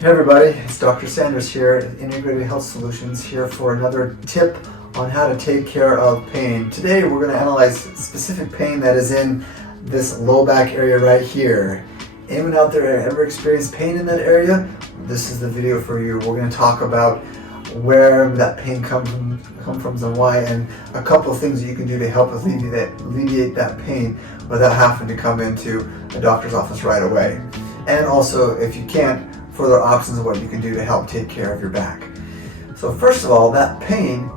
Hey everybody, it's Dr. Sanders here at Integrated Health Solutions, here for another tip on how to take care of pain. Today we're going to analyze specific pain that is in this low back area right here. Anyone out there ever experienced pain in that area? This is the video for you. We're going to talk about where that pain comes from and why, and a couple of things that you can do to help alleviate that pain without having to come into a doctor's office right away. And also, if you can't, further options of what you can do to help take care of your back. So first of all, that pain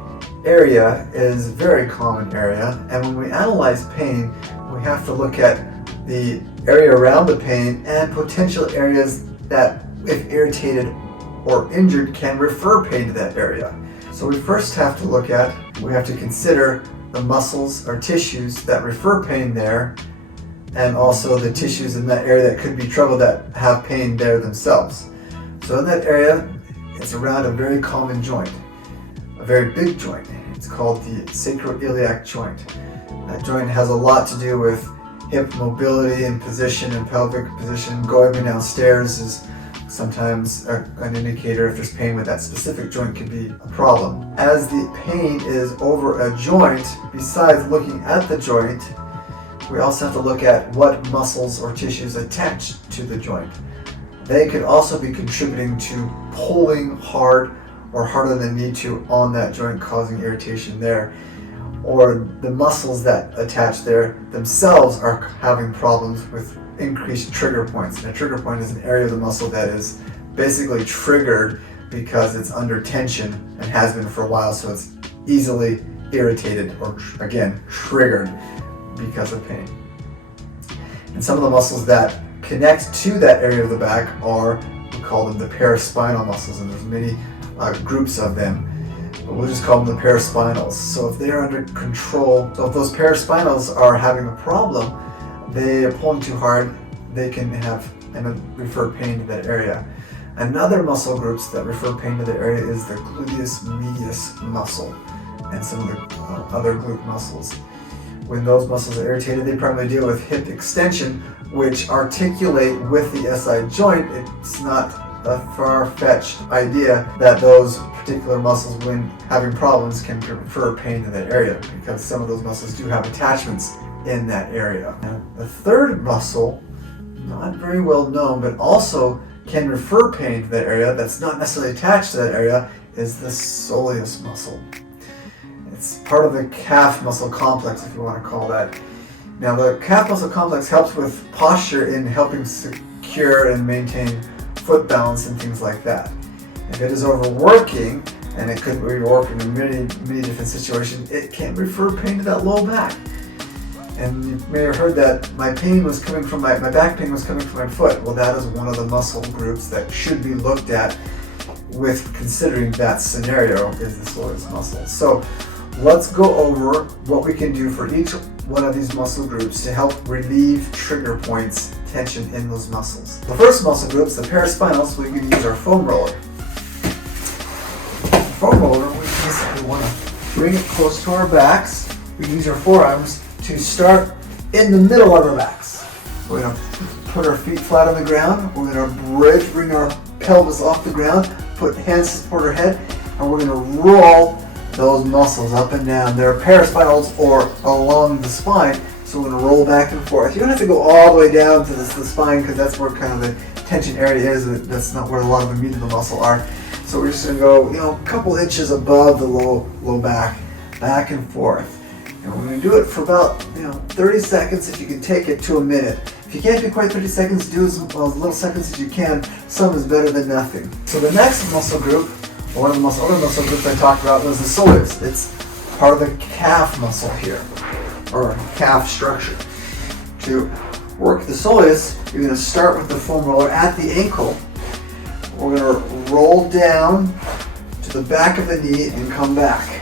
area is a very common area, and when we analyze pain, we have to look at the area around the pain and potential areas that, if irritated or injured, can refer pain to that area. So we first have to consider the muscles or tissues that refer pain there, and also the tissues in that area that could be trouble that have pain there themselves. So in that area, it's around a very common joint, a very big joint. It's called the sacroiliac joint. That joint has a lot to do with hip mobility and position and pelvic position. Going downstairs is sometimes an indicator if there's pain with that specific joint could be a problem. As the pain is over a joint, besides looking at the joint, we also have to look at what muscles or tissues attach to the joint. They could also be contributing to pulling hard or harder than need to on that joint, causing irritation there. Or the muscles that attach there themselves are having problems with increased trigger points. And a trigger point is an area of the muscle that is basically triggered because it's under tension and has been for a while, so it's easily irritated or again triggered because of pain. And some of the muscles that connect to that area of the back are, we call them the paraspinal muscles, and there's many groups of them, but we'll just call them the paraspinals. So if they're under control, so if those paraspinals are having a problem, they are pulling too hard, they can have and refer pain to that area. Another muscle groups that refer pain to the area is the gluteus medius muscle and some of the other glute muscles. When those muscles are irritated, they primarily deal with hip extension, which articulate with the SI joint. It's not a far-fetched idea that those particular muscles, when having problems, can refer pain to that area, because some of those muscles do have attachments in that area. Now, the third muscle, not very well known, but also can refer pain to that area that's not necessarily attached to that area, is the soleus muscle. It's part of the calf muscle complex, if you want to call that. Now, the calf muscle complex helps with posture in helping secure and maintain foot balance and things like that. If it is overworking, and it could be overworking in many different situations, it can refer pain to that low back. And you may have heard that my pain was coming from my back pain was coming from my foot. Well, that is one of the muscle groups that should be looked at with considering that scenario, is the soleus muscle. So let's go over what we can do for each one of these muscle groups to help relieve trigger points, tension in those muscles. The first muscle group is the paraspinals. We can use our foam roller. The foam roller, we basically want to bring it close to our backs. We use our forearms to start in the middle of our backs. We're going to put our feet flat on the ground. We're going to bring our pelvis off the ground, put hands to support our head, and we're going to roll those muscles up and down. They're paraspinals or along the spine, so we're going to roll back and forth. You don't have to go all the way down to the spine, because that's where kind of the tension area is. That's not where a lot of the meat of the muscle are. So we're just going to go, a couple inches above the low back and forth. And we're going to do it for about 30 seconds, if you can take it to a minute. If you can't do quite 30 seconds, do as little seconds as you can. Some is better than nothing. So the next muscle group, one of the other muscle groups I talked about, was the soleus. It's part of the calf muscle here, or calf structure. To work the soleus, you're going to start with the foam roller at the ankle. We're going to roll down to the back of the knee and come back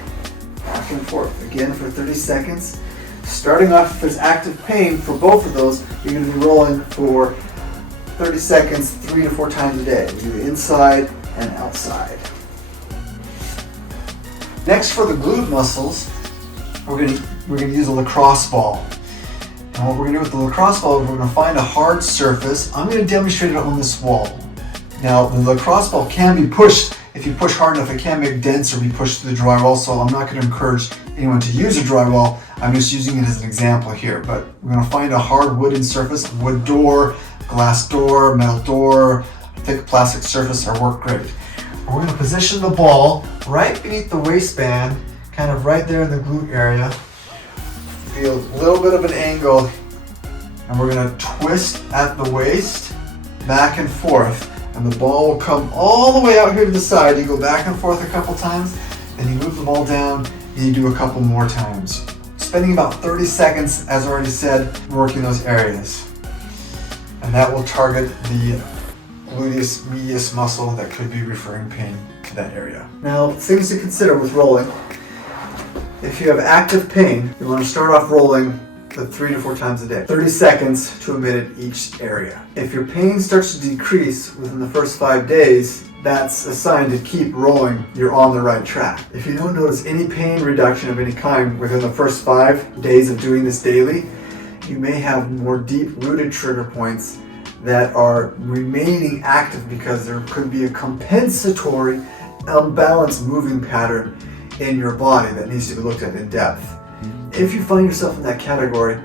and forth again for 30 seconds. Starting off, if there's active pain for both of those, you're going to be rolling for 30 seconds 3 to 4 times a day. We do the inside and outside. Next, for the glute muscles, we're going to use a lacrosse ball. And what we're going to do with the lacrosse ball is we're going to find a hard surface. I'm going to demonstrate it on this wall. Now, the lacrosse ball can be pushed. If you push hard enough, it can make dents or be pushed through the drywall, so I'm not going to encourage anyone to use a drywall. I'm just using it as an example here, but we're going to find a hard wooden surface, wood door, glass door, metal door, thick plastic surface are work great. We're going to position the ball right beneath the waistband, kind of right there in the glute area. Feel a little bit of an angle, and we're going to twist at the waist, back and forth. And the ball will come all the way out here to the side. You go back and forth a couple times, then you move the ball down, and you do a couple more times. Spending about 30 seconds, as already said, working those areas. And that will target the gluteus medius muscle that could be referring pain to that area. Now, things to consider with rolling. If you have active pain, you want to start off rolling 3 to 4 times a day, 30 seconds to a minute each area. If your pain starts to decrease within the first 5 days, that's a sign to keep rolling. You're on the right track. If you don't notice any pain reduction of any kind within the first 5 days of doing this daily, you may have more deep-rooted trigger points that are remaining active because there could be a compensatory, unbalanced moving pattern in your body that needs to be looked at in depth. If you find yourself in that category,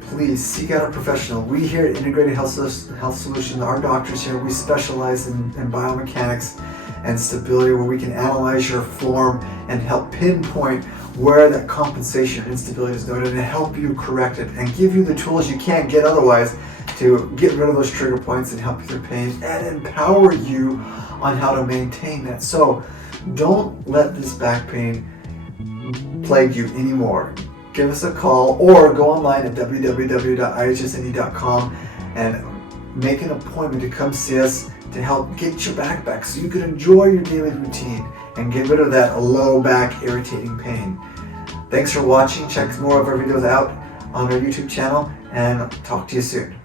please seek out a professional. We here at Integrated Health Solutions, our doctors here, we specialize in biomechanics and stability, where we can analyze your form and help pinpoint where that compensation or instability is noted and help you correct it and give you the tools you can't get otherwise to get rid of those trigger points and help with your pain and empower you on how to maintain that. So don't let this back pain plague you anymore. Give us a call or go online at www.ihsne.com and make an appointment to come see us to help get your back so you can enjoy your daily routine and get rid of that low back irritating pain. Thanks for watching. Check more of our videos out on our YouTube channel and talk to you soon.